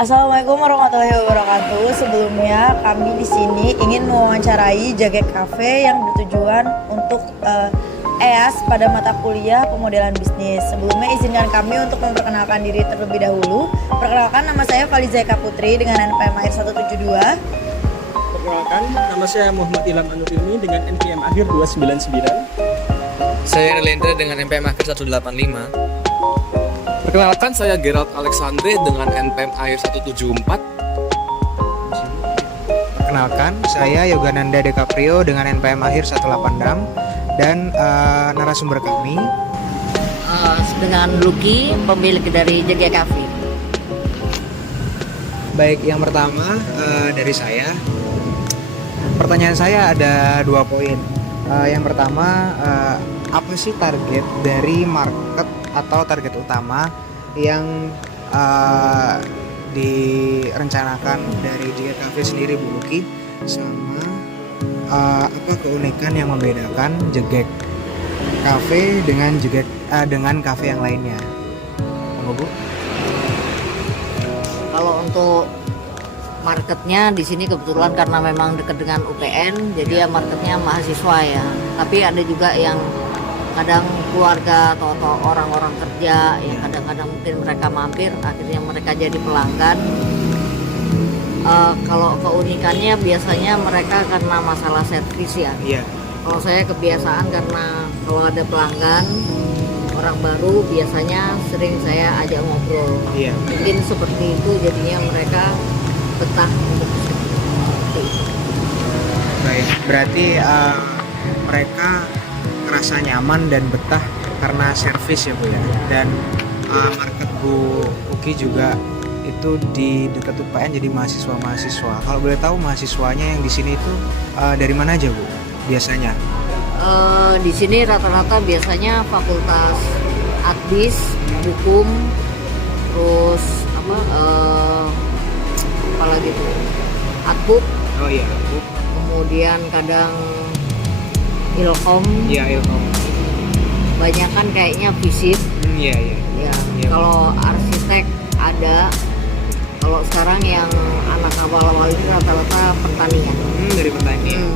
Assalamualaikum warahmatullahi wabarakatuh. Sebelumnya kami di sini ingin mewawancarai Jaget Cafe yang bertujuan untuk EAS pada mata kuliah pemodelan bisnis. Sebelumnya izinkan kami untuk memperkenalkan diri terlebih dahulu. Perkenalkan, nama saya Faliza Eka Putri dengan NPM akhir 172. Perkenalkan, nama saya Muhammad Ilham Anurimi dengan NPM akhir 299. Saya Relendra dengan NPM akhir 185. Perkenalkan, saya Gerald Alexandre dengan NPM akhir 174. Perkenalkan, saya Yogananda Decaprio dengan NPM akhir 186 dan narasumber kami dengan Lucky, pemilik dari Jaget Cafe. baik, yang pertama dari saya. Pertanyaan saya ada 2 poin. Yang pertama, apa sih target dari market atau target utama yang direncanakan dari Jaget Cafe sendiri, Bu Lucky, sama apa keunikan yang membedakan Jaget Cafe dengan cafe yang lainnya? Monggo, Bu. Kalau untuk marketnya di sini kebetulan karena memang dekat dengan UPN, jadi ya marketnya mahasiswa ya. Tapi ada juga yang kadang keluarga atau orang-orang kerja ya, kadang-kadang mungkin mereka mampir, akhirnya mereka jadi pelanggan. Kalau keunikannya biasanya mereka karena masalah servis ya. Iya. Kalau saya kebiasaan karena kalau ada pelanggan orang baru biasanya sering saya ajak ngobrol. Iya. Mungkin seperti itu jadinya mereka betah untuk seperti itu. Baik, berarti mereka ngerasa nyaman dan betah karena servis ya, Bu ya. Dan market Bu Uki juga itu di dekat UPN, jadi mahasiswa-mahasiswa. Kalau boleh tahu mahasiswanya yang di sini itu dari mana aja, Bu? Biasanya? Di sini rata-rata biasanya fakultas Adbis, hukum, terus apa lagi tuh, Adbuk, Oh iya, Bu. kemudian kadang Ilkom. Iya, Ilkom. Banyak kan kayaknya fisip Iya, iya. ya. Iya. Kalau arsitek ada. Kalau sekarang yang anak awal-awal ini rata-rata pertanian. Dari pertanian.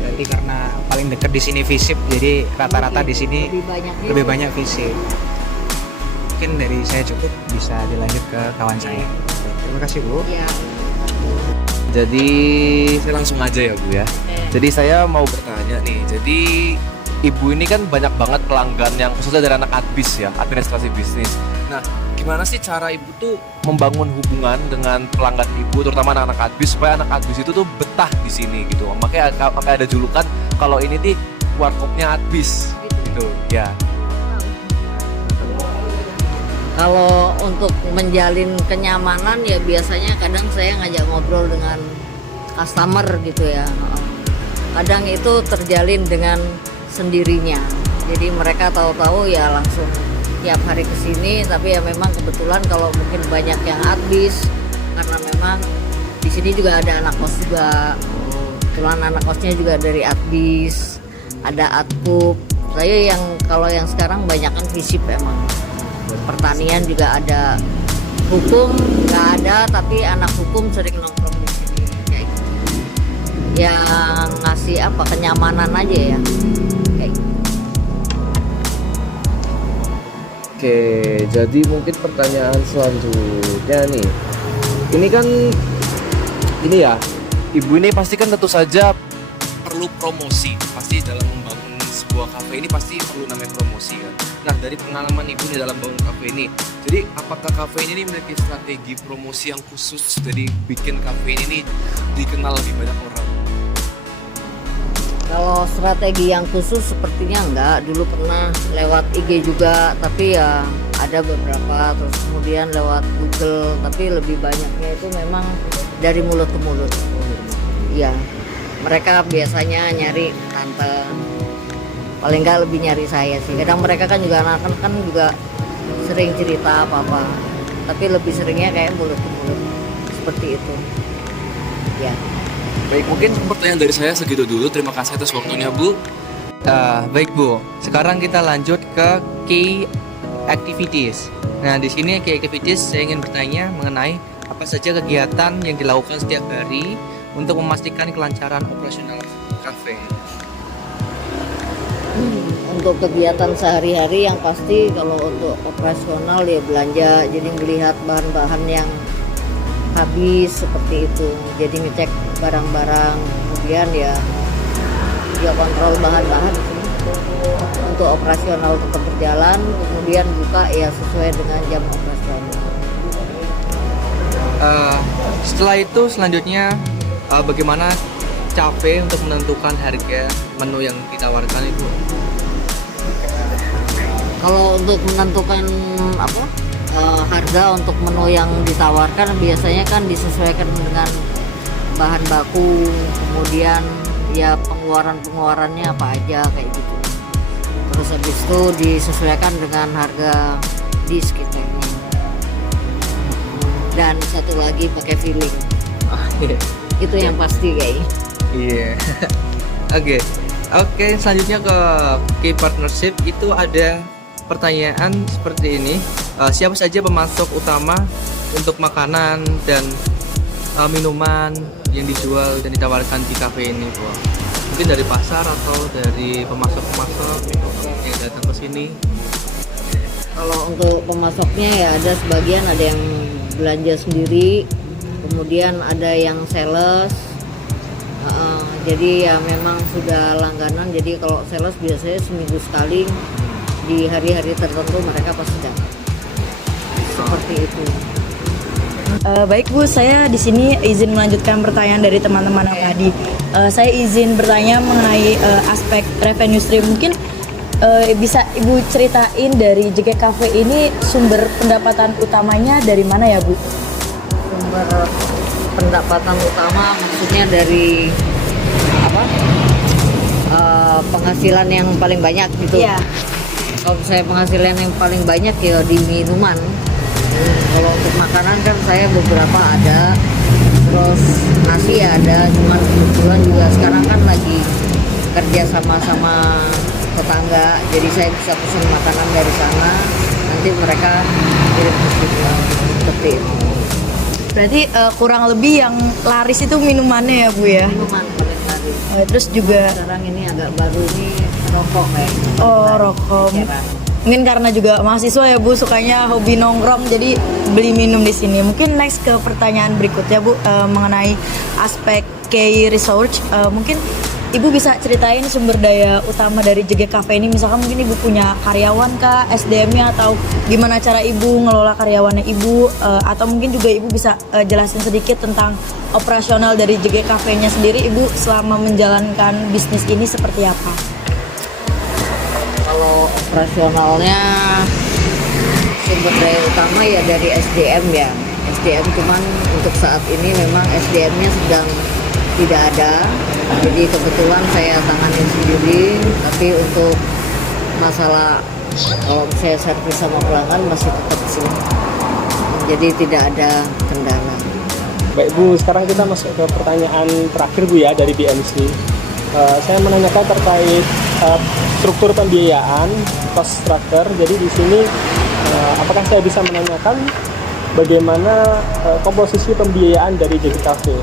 Berarti karena paling dekat di sini FISIP, jadi rata-rata di sini lebih banyak FISIP. Mungkin dari saya cukup, bisa dilanjut ke kawan saya. Terima kasih, Bu. Ya. Jadi saya langsung aja ya, Bu ya. Jadi saya mau bertanya nih. Jadi Ibu ini kan banyak banget pelanggan yang khususnya dari anak adbis ya, administrasi bisnis. Nah, gimana sih cara Ibu tuh membangun hubungan dengan pelanggan Ibu, terutama anak-anak adbis, supaya anak adbis itu tuh betah di sini gitu. Makanya ada julukan kalau ini nih warkopnya adbis gitu ya. Kalau untuk menjalin kenyamanan ya biasanya kadang saya ngajak ngobrol dengan customer gitu ya. Kadang itu terjalin dengan sendirinya. Jadi mereka tahu-tahu ya langsung tiap hari kesini. Tapi ya memang kebetulan kalau mungkin banyak yang adbis, karena memang di sini juga ada anak kos juga. Kebetulan anak kosnya juga dari adbis, ada adkup. Saya kalau yang sekarang banyak kan fisip emang. Pertanian juga ada, hukum nggak ada, tapi anak hukum sering nongkrong di sini kayak gitu. Yang ngasih kenyamanan aja ya kayak gitu. Oke, jadi mungkin pertanyaan selanjutnya nih. Ini kan ya, Ibu ini pasti kan tentu saja perlu promosi. Pasti dalam membangun sebuah kafe ini pasti perlu namanya promosi kan. Nah, dari pengalaman Ibu nih dalam bangun kafe ini, jadi apakah kafe ini memiliki strategi promosi yang khusus jadi bikin kafe ini nih dikenal lebih banyak orang? Kalau strategi yang khusus sepertinya enggak. Dulu pernah lewat IG juga, tapi ya ada beberapa, terus kemudian lewat Google, tapi lebih banyaknya itu memang dari mulut ke mulut. Iya, mereka biasanya nyari tante, paling enggak lebih nyari saya sih. Kadang mereka kan juga anak-anak kan juga sering cerita apa-apa, tapi lebih seringnya kayak mulut ke mulut seperti itu ya. Baik, mungkin pertanyaan dari saya segitu dulu. Terima kasih atas waktunya, Bu. Baik, Bu. Sekarang kita lanjut ke key activities. Nah, di sini key activities saya ingin bertanya mengenai apa saja kegiatan yang dilakukan setiap hari untuk memastikan kelancaran operasional kafe? Untuk kegiatan sehari-hari yang pasti kalau untuk operasional ya belanja, jadi melihat bahan-bahan yang habis seperti itu, jadi ngecek barang-barang, kemudian ya kontrol bahan-bahan sih. Untuk operasional tetap berjalan, kemudian buka ya sesuai dengan jam operasional. Setelah itu selanjutnya bagaimana cafe untuk menentukan harga menu yang ditawarkan itu? Kalau untuk menentukan harga untuk menu yang ditawarkan biasanya kan disesuaikan dengan bahan baku, kemudian ya pengeluarannya apa aja kayak gitu. Terus habis itu disesuaikan dengan harga disk gitu ini. Dan satu lagi pakai filling. Itu yang pasti kayaknya. Iya. Oke, selanjutnya ke key partnership itu ada pertanyaan seperti ini. Siapa saja pemasok utama untuk makanan dan minuman yang dijual dan ditawarkan di kafe ini, Bu? Mungkin dari pasar atau dari pemasok-pemasok yang datang ke sini? Kalau untuk pemasoknya ya ada sebagian ada yang belanja sendiri, kemudian ada yang sales. Jadi ya memang sudah langganan. Jadi kalau sales biasanya seminggu sekali di hari-hari tertentu mereka pasti datang. Seperti itu. Baik Bu, saya di sini izin melanjutkan pertanyaan dari teman-teman yang tadi. Saya izin bertanya mengenai aspek revenue stream. Mungkin bisa Ibu ceritain dari JG Cafe ini sumber pendapatan utamanya dari mana ya Bu? Sumber pendapatan utama maksudnya dari penghasilan yang paling banyak gitu. Iya. Kalau saya penghasilan yang paling banyak ya di minuman. Kalau untuk makanan kan saya beberapa ada, terus nasi ada, cuman kebetulan juga sekarang kan lagi kerja sama tetangga, jadi saya bisa pesan makanan dari sana, nanti mereka kirim ke sini seperti itu. Berarti kurang lebih yang laris itu minumannya ya Bu ya? Minuman paling laris. Terus juga Sekarang ini agak baru ini rokok kayaknya. rokok. Eceran. Mungkin karena juga mahasiswa ya Bu, sukanya hobi nongkrong jadi beli minum di sini. Mungkin next ke pertanyaan berikutnya Bu, mengenai aspek key research. Mungkin Ibu bisa ceritain sumber daya utama dari JG Cafe ini. Misalkan mungkin Ibu punya karyawan kah, SDM-nya, atau gimana cara Ibu ngelola karyawannya Ibu, atau mungkin juga Ibu bisa jelasin sedikit tentang operasional dari JG Cafe-nya sendiri. Ibu selama menjalankan bisnis ini seperti apa? Kalau operasionalnya sumber daya utama ya dari SDM ya. SDM cuman untuk saat ini memang SDM-nya sedang tidak ada. Jadi kebetulan saya tangani sendiri, tapi untuk masalah kalau saya servis sama pelanggan masih tetap sih. Jadi tidak ada kendala. Baik Bu, sekarang kita masuk ke pertanyaan terakhir Bu ya dari BMC. Saya menanyakan terkait struktur pembiayaan, cost structure. Jadi di sini apakah saya bisa menanyakan bagaimana komposisi pembiayaan dari JG Cafe?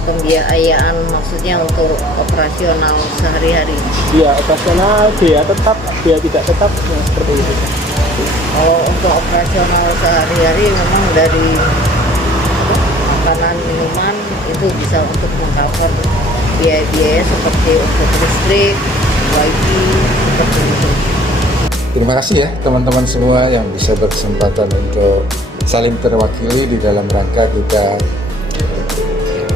Pembiayaan maksudnya untuk operasional sehari-hari. Iya, operasional, biaya tetap, biaya tidak tetap, seperti itu. Kalau untuk operasional sehari-hari memang dari makanan minuman itu bisa untuk mengcover biaya-biaya seperti untuk listrik, wifi, seperti itu. Terima kasih ya teman-teman semua yang bisa berkesempatan untuk saling terwakili di dalam rangka kita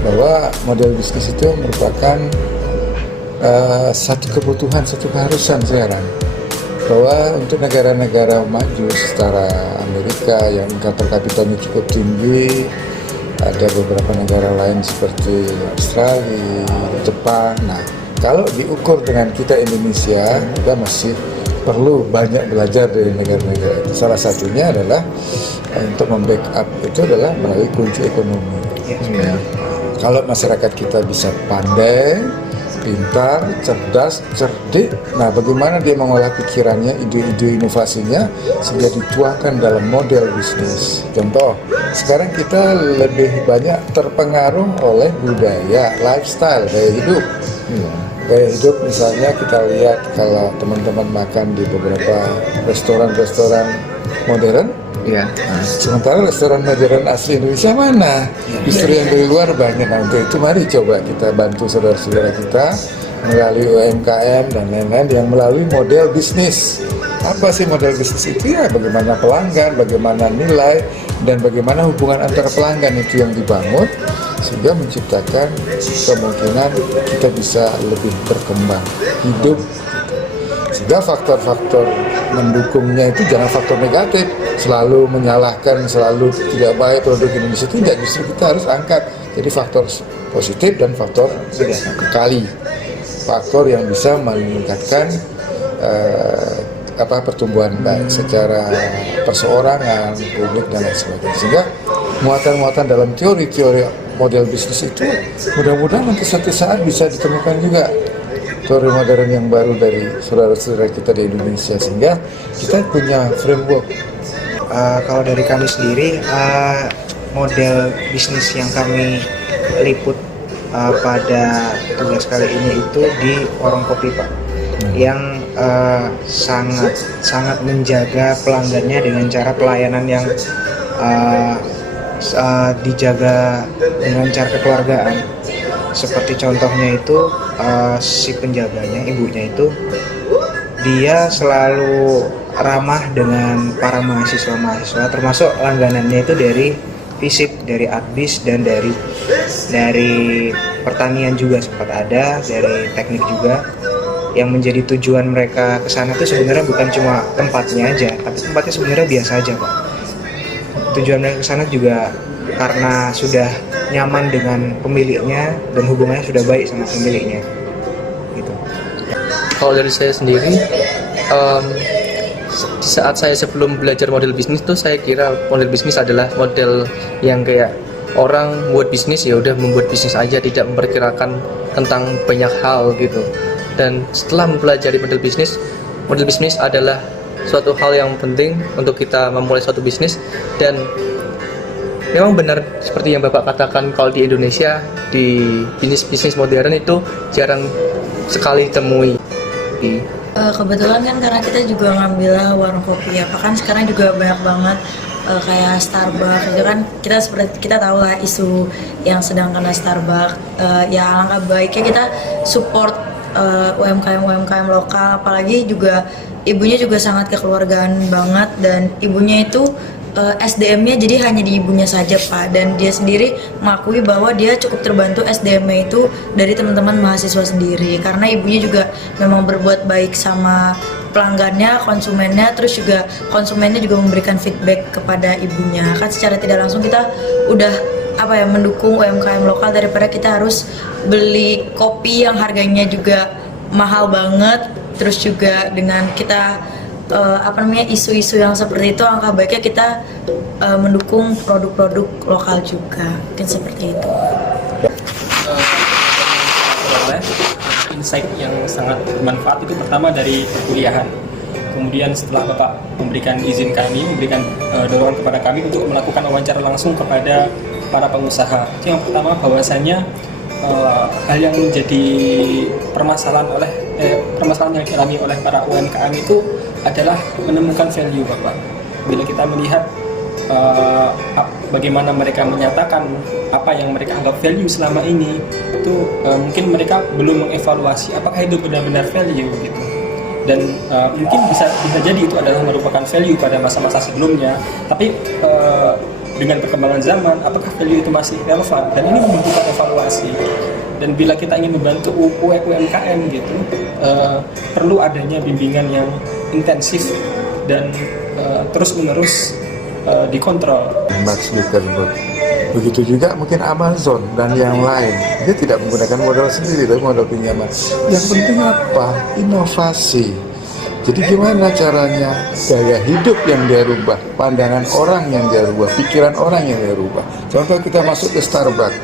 bahwa model bisnis itu merupakan satu kebutuhan, satu keharusan sekarang. Bahwa untuk negara-negara maju setara Amerika yang income per kapitanya cukup tinggi, ada beberapa negara lain seperti Australia, Jepang. Nah, kalau diukur dengan kita Indonesia, kita masih perlu banyak belajar dari negara-negara itu. Salah satunya adalah untuk membackup itu adalah melalui kunci ekonomi. Kalau masyarakat kita bisa pandai pintar, cerdas, cerdik. Nah, bagaimana dia mengolah pikirannya, ide-ide inovasinya sehingga dituangkan dalam model bisnis. Contoh, sekarang kita lebih banyak terpengaruh oleh budaya, lifestyle, gaya hidup. Gaya hidup misalnya kita lihat kalau teman-teman makan di beberapa restoran-restoran modern. Iya. Nah, sementara restoran modern asli Indonesia mana? Justru yang dari luar banyak. Nah, untuk itu mari coba kita bantu saudara-saudara kita melalui UMKM dan lain-lain yang melalui model bisnis. Apa sih model bisnis itu? Ya bagaimana pelanggan, bagaimana nilai, dan bagaimana hubungan antar pelanggan itu yang dibangun sehingga menciptakan kemungkinan kita bisa lebih berkembang hidup. Sehingga faktor-faktor mendukungnya itu jangan faktor negatif, selalu menyalahkan, selalu tidak baik produk Indonesia, tidak, justru kita harus angkat jadi faktor positif dan faktor kekali, faktor yang bisa meningkatkan pertumbuhan baik secara perseorangan, publik dan lain sebagainya. Sehingga muatan-muatan dalam teori-teori model bisnis itu mudah-mudahan nanti suatu saat bisa ditemukan juga teori modern yang baru dari saudara-saudara kita di Indonesia, sehingga kita punya framework. Kalau dari kami sendiri, model bisnis yang kami liput pada tugas kali ini itu di warung kopi, Pak, yang sangat menjaga pelanggannya dengan cara pelayanan yang dijaga dengan cara kekeluargaan. Seperti contohnya itu si penjaganya, ibunya itu dia selalu ramah dengan para mahasiswa, termasuk langganannya itu dari FISIP, dari Adbis, dan dari pertanian juga sempat ada, dari teknik juga. Yang menjadi tujuan mereka ke sana itu sebenarnya bukan cuma tempatnya aja, tapi tempatnya sebenarnya biasa aja, Pak. Tujuan mereka ke sana juga karena sudah nyaman dengan pemiliknya dan hubungannya sudah baik sama pemiliknya gitu. Kalau dari saya sendiri, di saat saya sebelum belajar model bisnis tuh saya kira model bisnis adalah model yang kayak orang buat bisnis ya udah membuat bisnis aja, tidak memperkirakan tentang banyak hal gitu. Dan setelah mempelajari model bisnis adalah suatu hal yang penting untuk kita memulai suatu bisnis. Dan memang benar seperti yang Bapak katakan, kalau di Indonesia di bisnis modern itu jarang sekali ditemui. Kebetulan kan karena kita juga ngambil warung kopi ya, kan sekarang juga banyak banget kayak Starbucks itu kan, kita tahu lah isu yang sedang kena Starbucks. Ya alangkah baiknya kita support UMKM lokal, apalagi juga ibunya juga sangat kekeluargaan banget, dan ibunya itu SDM-nya jadi hanya di ibunya saja, Pak, dan dia sendiri mengakui bahwa dia cukup terbantu SDM-nya itu dari teman-teman mahasiswa sendiri, karena ibunya juga memang berbuat baik sama pelanggannya, konsumennya, terus juga konsumennya juga memberikan feedback kepada ibunya. Kan secara tidak langsung kita udah mendukung UMKM lokal daripada kita harus beli kopi yang harganya juga mahal banget, terus juga dengan kita isu-isu yang seperti itu, angka baiknya kita mendukung produk-produk lokal juga, mungkin seperti itu. Insight yang sangat bermanfaat itu pertama dari perkuliahan. Kemudian setelah Bapak memberikan izin kami, memberikan dorongan kepada kami untuk melakukan wawancara langsung kepada para pengusaha. Itu yang pertama, bahwasannya hal yang menjadi permasalahan yang dialami oleh para UMKM itu adalah menemukan value, Bapak. Bila kita melihat bagaimana mereka menyatakan apa yang mereka anggap value selama ini, itu mungkin mereka belum mengevaluasi apakah itu benar-benar value gitu. Dan mungkin bisa jadi itu adalah merupakan value pada masa-masa sebelumnya, tapi dengan perkembangan zaman, apakah value itu masih relevan? Dan ini membutuhkan evaluasi. Dan bila kita ingin membantu UMKM gitu, perlu adanya bimbingan yang intensif dan terus-menerus dikontrol. Mark Zuckerberg. Begitu juga mungkin Amazon dan yang lain. Dia tidak menggunakan modal sendiri, tapi modal pinjaman. Yang penting apa? Inovasi. Jadi gimana caranya gaya hidup yang dia rubah, pandangan orang yang dia rubah, pikiran orang yang dia rubah. Contoh kita masuk ke Starbucks.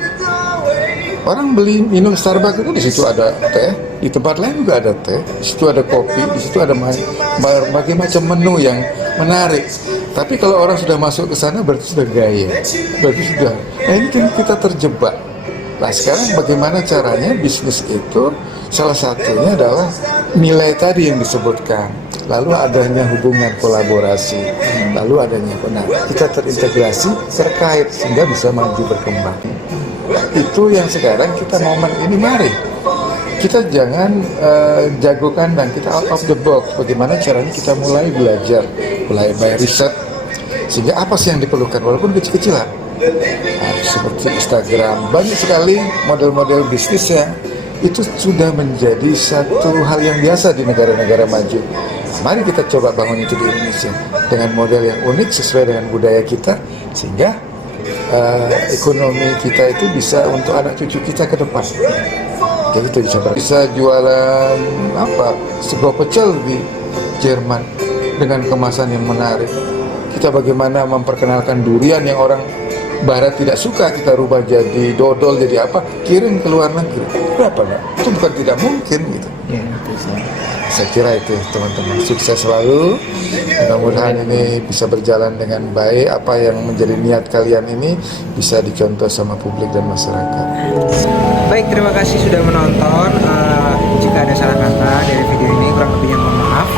Orang beli minum Starbucks itu di situ ada teh, di tempat lain juga ada teh, di situ ada kopi, di situ ada berbagai macam menu yang menarik. Tapi kalau orang sudah masuk ke sana berarti sudah gaya, berarti sudah. Nah ini kan kita terjebak. Nah sekarang bagaimana caranya bisnis itu salah satunya adalah nilai tadi yang disebutkan. Lalu adanya hubungan kolaborasi, lalu adanya benar kita terintegrasi terkait sehingga bisa maju berkembang. Itu yang sekarang kita momen ini mari kita jangan jagokan dan kita out of the box. Bagaimana caranya kita mulai belajar, mulai riset sehingga apa sih yang diperlukan walaupun kecil-kecilan. Nah, seperti Instagram banyak sekali model-model bisnis yang itu sudah menjadi satu hal yang biasa di negara-negara maju. Nah, mari kita coba bangun itu di Indonesia dengan model yang unik sesuai dengan budaya kita sehingga ekonomi kita itu bisa untuk anak cucu kita ke depan. Jadi itu bisa jualan apa sego pecel di Jerman dengan kemasan yang menarik. Kita bagaimana memperkenalkan durian yang orang Barat tidak suka, kita rubah jadi dodol, jadi apa, kirim ke luar negeri. Berapa nggak? Itu bukan tidak mungkin gitu. Ya, Saya kira itu teman-teman, sukses selalu. Mudah-mudahan ini bisa berjalan dengan baik. Apa yang menjadi niat kalian ini bisa dicontoh sama publik dan masyarakat. Baik, terima kasih sudah menonton. Jika ada salah kata dari video ini kurang lebihnya mohon maaf.